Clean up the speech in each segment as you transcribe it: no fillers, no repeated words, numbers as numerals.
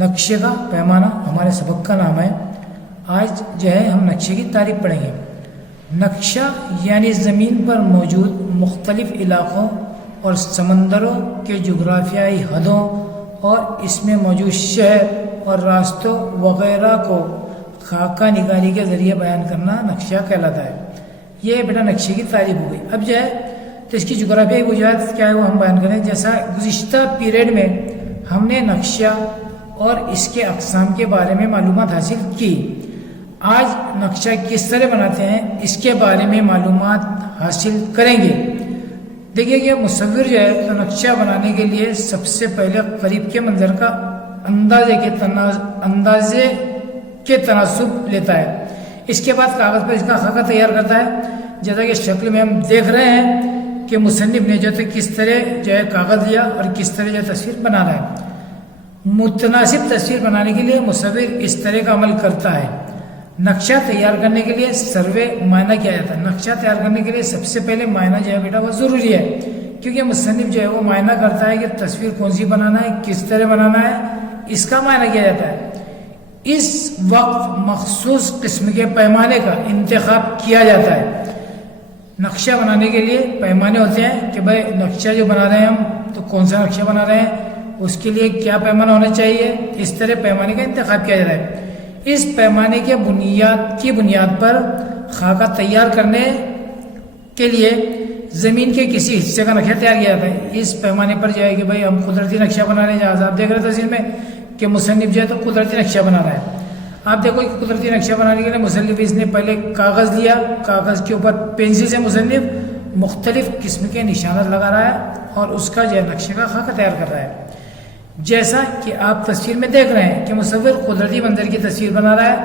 नक्शे का पैमाना हमारे सबक का नाम है। आज जो है हम नक्शे की तारीफ पढ़ेंगे। नक्शा यानी ज़मीन पर मौजूद मुख्तलिफ इलाक़ों और समंदरों के जुग्राफियाई हदों और इसमें मौजूद शहर और रास्तों वगैरह को खाका निगारी के ज़रिए बयान करना नक्शा कहलाता है। ये बेटा नक्शे की तारीफ हो गई। अब जो है तो इसकी जुग्राफियाई वजूहात क्या है वो हम बयान करें। जैसा गुज़िश्ता पीरियड में हमने नक्शा और इसके अक़साम के बारे में मालूमात हासिल की। आज नक्शा किस तरह बनाते हैं इसके बारे में मालूमात हासिल करेंगे। देखिए कि मुसव्विर जो है तो नक्शा बनाने के लिए सबसे पहले करीब के मंजर का अंदाजे के तनासुब लेता है। इसके बाद कागज़ पर इसका खाका तैयार करता है। जैसा कि शक्ल में हम देख रहे हैं कि मुसन्निफ ने जो है किस तरह जो है कागज़ लिया और किस तरह जो है तस्वीर बना रहा है। मुतनासिब तस्वीर बनाने के लिए मुसव्विर इस तरह का अमल करता है। नक्शा तैयार करने के लिए सर्वे मायना किया जाता है। नक्शा तैयार करने के लिए सबसे पहले मायना जो है बेटा वो ज़रूरी है, क्योंकि मुसन्निफ जो है वो मायना करता है कि तस्वीर कौन सी बनाना है, किस तरह बनाना है, इसका मायना किया जाता है। इस वक्त मखसूस किस्म के पैमाने का इंतखाब किया जाता है। नक्शा बनाने के लिए पैमाने होते हैं कि भाई नक्शा जो बना रहे हैं हम तो कौन सा नक्शा बना रहे हैं, उसके लिए क्या पैमाना होना चाहिए, इस तरह पैमाने का इंतखाब किया जाता है। इस पैमाने के बुनियाद पर खाका तैयार करने के लिए ज़मीन के किसी हिस्से का नक्शा तैयार किया जाता है। इस पैमाने पर जो है कि भाई हम कुदरती नक्शा बना रहे हैं। जहाँ आप देख रहे हैं तस्वीर में कि मुसन्निफ जो है तो कुदरती नक्शा बना रहा है। आप देखो कि कुदरती नक्शा बनाने के लिए मुसन्निफ इसने पहले कागज़ लिया, कागज़ के ऊपर पेंसिल से मुसन्निफ मुख्तलिफ किस्म के निशानात लगा रहा है और उसका जो है नक्शे का खाका तैयार कर रहा है। जैसा कि आप तस्वीर में देख रहे हैं कि मुसव्विर कुदरती मंजर की तस्वीर बना रहा है,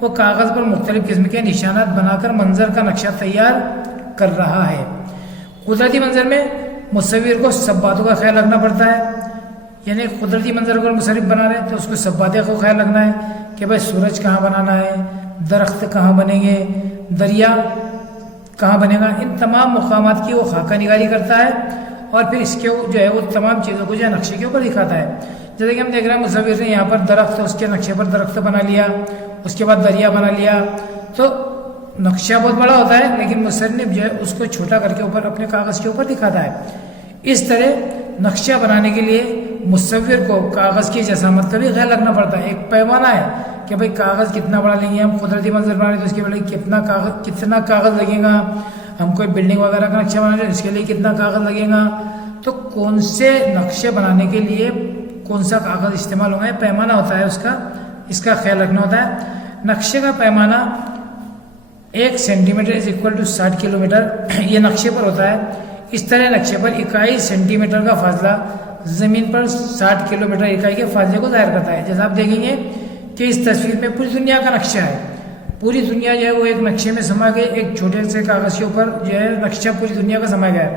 वो कागज़ पर मुख्तलिफ किस्म के निशानात बनाकर मंजर का नक्शा तैयार कर रहा है। कुदरती मंजर में मुसव्विर को सब बातों का ख्याल रखना पड़ता है। यानी कुदरती मंजर को मुसन्निफ बना रहे हैं तो उसको सब बातें को ख्याल रखना है कि भाई सूरज कहाँ बनाना है, दरख्त कहाँ बनेंगे, दरिया कहाँ बनेगा। इन तमाम मकामात की वो खाका निगारी करता है और फिर इसके जो है वो तमाम चीज़ों को जो है नक्शे के ऊपर दिखाता है। जैसे कि हम देख रहे हैं मुसव्विर ने यहाँ पर दरख्त, उसके नक्शे पर दरख्त बना लिया, उसके बाद दरिया बना लिया। तो नक्शा बहुत बड़ा होता है लेकिन मुसन्निफ जो है उसको छोटा करके ऊपर अपने कागज़ के ऊपर दिखाता है। इस तरह नक्शा बनाने के लिए मुसव्विर को कागज़ की जसामत का भी ख्याल रखना पड़ता है। एक पैमाना है कि भाई कागज़ कितना बड़ा लेंगे, हम कुदरती मंजर बना रहे तो उसके लिए कितना कागज़ लगेगा, हम कोई बिल्डिंग वगैरह का नक्शा बना रहे हैं इसके लिए कितना कागज़ लगेगा। तो कौन से नक्शे बनाने के लिए कौन सा कागज़ इस्तेमाल होगा, पैमाना होता है उसका, इसका ख्याल रखना होता है। नक्शे का पैमाना 1 centimetre is equal to 60 kilometre ये नक्शे पर होता है। इस तरह नक्शे पर इकाई सेंटीमीटर का फासला ज़मीन पर 60 किलोमीटर इकाई के फासले को ज़ाहिर करता है। जैसा आप देखेंगे कि इस तस्वीर में पूरी दुनिया का नक्शा है। पूरी दुनिया जो है वो एक नक्शे में समा गई, एक छोटे से कागज़ के ऊपर जो है नक्शा पूरी दुनिया का समा गया है।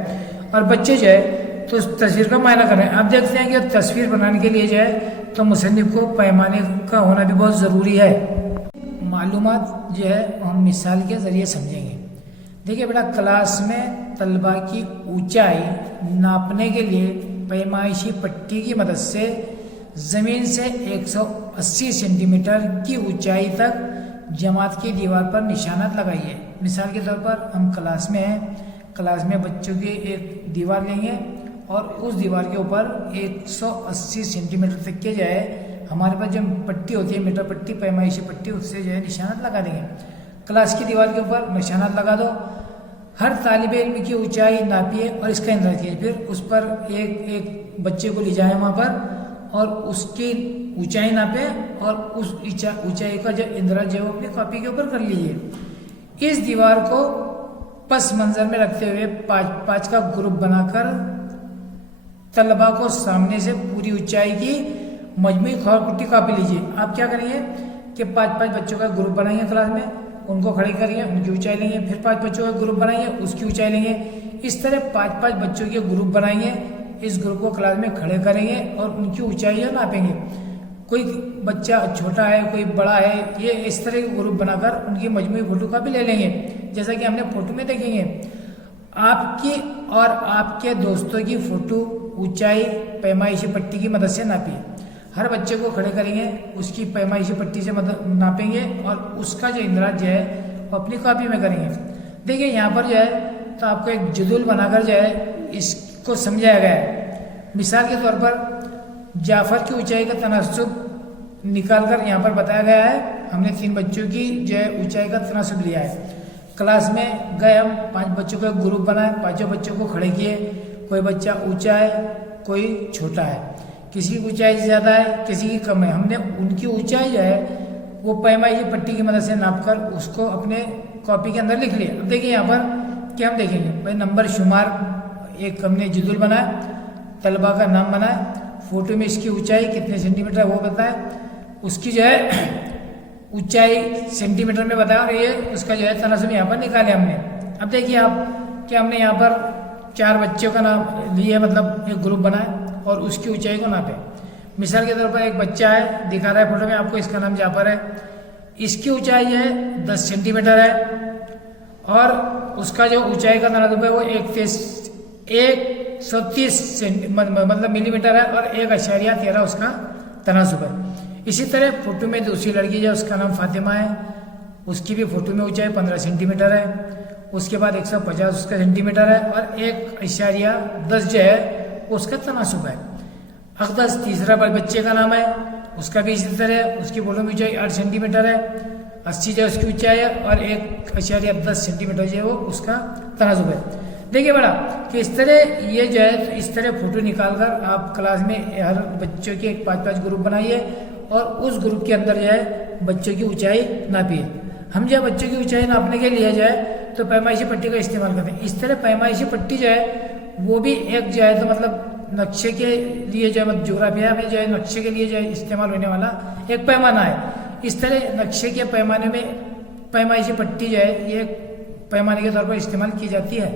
और बच्चे जो है तो उस तस्वीर का मायना कर रहे हैं। आप देखते हैं कि तस्वीर बनाने के लिए जो है तो मुसन्निफ को पैमाने का होना भी बहुत ज़रूरी है। मालूमात जो है हम मिसाल के ज़रिए समझेंगे। देखिए बेटा, क्लास में तलबा की ऊंचाई नापने के लिए पैमाइशी पट्टी की मदद से ज़मीन से 180 सेंटीमीटर की ऊंचाई तक जमात की दीवार पर निशानात लगाइए। मिसाल के तौर पर हम क्लास में हैं, क्लास में बच्चों की एक दीवार लेंगे और उस दीवार के ऊपर 180 सेंटीमीटर तक के जो है हमारे पास जो पट्टी होती है, मीटर पट्टी, पैमाइशी पट्टी, उससे जो है निशानात लगा देंगे। क्लास की दीवार के ऊपर निशानात लगा दो। हर तालिब इल्म की ऊंचाई नापिए और इसका इंद्राज कीजिए। फिर उस पर एक बच्चे को ले जाए वहाँ पर और उसकी ऊंचाई नापे और उस ऊंचाई का जो इंद्राज है वो अपनी कॉपी के ऊपर कर लीजिए। इस दीवार को पस मंजर में रखते हुए 5-5 का ग्रुप बनाकर तलबा को सामने से पूरी ऊंचाई की मजमूई खरकुटी कॉपी लीजिए। आप क्या करेंगे कि 5-5 बच्चों का ग्रुप बनाएंगे क्लास में, उनको खड़े करेंगे, उनकी ऊंचाई लेंगे, फिर 5 बच्चों का ग्रुप बनाएंगे, उसकी ऊंचाई लेंगे। इस तरह 5-5 बच्चों के ग्रुप बनाएंगे, इस ग्रुप को क्लास में खड़े करेंगे और उनकी ऊंचाई नापेंगे। कोई बच्चा छोटा है, कोई बड़ा है, ये इस तरह के ग्रुप बनाकर उनकी मजमूई फोटो का भी ले लेंगे, जैसा कि हमने फोटो में देखेंगे। आपकी और आपके दोस्तों की फोटो ऊंचाई पैमाइशी पट्टी की मदद से नापिए। हर बच्चे को खड़े करेंगे, उसकी पैमाइशी पट्टी से मतलब नापेंगे और उसका जो इंद्राज जो है वो अपनी कॉपी में करेंगे। देखिए यहाँ पर जो है तो आपको एक जदूल बनाकर जो है इसको समझाया गया है। मिसाल के तौर पर जाफर की ऊंचाई का तनासुब निकालकर यहाँ पर बताया गया है। हमने 3 बच्चों की जो है ऊंचाई का तनासुब लिया है। क्लास में गए, हम 5 बच्चों का ग्रुप बनाए, 5 बच्चों को खड़े किए। कोई बच्चा ऊंचा है, कोई छोटा है, किसी की ऊंचाई ज़्यादा है, किसी की कम है। हमने उनकी ऊंचाई जो है वो पैमाइशी पट्टी की मदद से नापकर उसको अपने कॉपी के अंदर लिख लिया। अब देखिए यहाँ पर क्या हम देखेंगे भाई, नंबर शुमार एक हमने जदूल बनाया, तलबा का नाम बनाया, फोटो में इसकी ऊंचाई कितने सेंटीमीटर वो बताया, उसकी जो है ऊंचाई सेंटीमीटर में बताया और ये उसका जो है तनासुब यहाँ पर निकाले हमने। अब देखिए आप कि हमने यहाँ पर 4 बच्चों का नाम लिए, मतलब एक ग्रुप बनाया और उसकी ऊंचाई को नापे। मिसाल के तौर पर एक बच्चा है, दिखा रहा है फोटो में आपको, इसका नाम जाफर है। इसकी ऊंचाई है 10 सेंटीमीटर है और उसका जो ऊंचाई का तनासुब है वो 130 मतलब मिलीमीटर है और 1.13 उसका तनासुब है। इसी तरह फोटो में दूसरी लड़की जो उसका नाम फातिमा है, उसकी भी फोटो में ऊंचाई 15 सेंटीमीटर है। उसके बाद 150 उसका सेंटीमीटर है और 1.10 जो है उसका तनासुब है। अकदस तीसरा बच्चे का नाम है, उसका भी इसी तरह, उसकी फोटो में ऊंचाई 8 सेंटीमीटर है। 80 जो उसकी ऊंचाई है और 1.10 सेंटीमीटर जो है वो उसका तनासुब है। देखिए बड़ा कि इस तरह ये जो है इस तरह फोटो निकालकर आप क्लास में हर बच्चों के 5-5 ग्रुप बनाइए और उस ग्रुप के अंदर जो है बच्चों की ऊंचाई नापिए। हम जो बच्चों की ऊंचाई नापने के लिए जो है तो पैमाइशी पट्टी का इस्तेमाल करते हैं। इस तरह पैमाइशी पट्टी जो है वो भी एक जो है तो मतलब नक्शे के लिए जो है मतलब जोग्राफिया में जो है नक्शे के लिए जो है इस्तेमाल होने वाला एक पैमाना है। इस तरह नक्शे के पैमाने में पैमाइशी पट्टी जो है ये पैमाने के तौर पर इस्तेमाल की जाती है।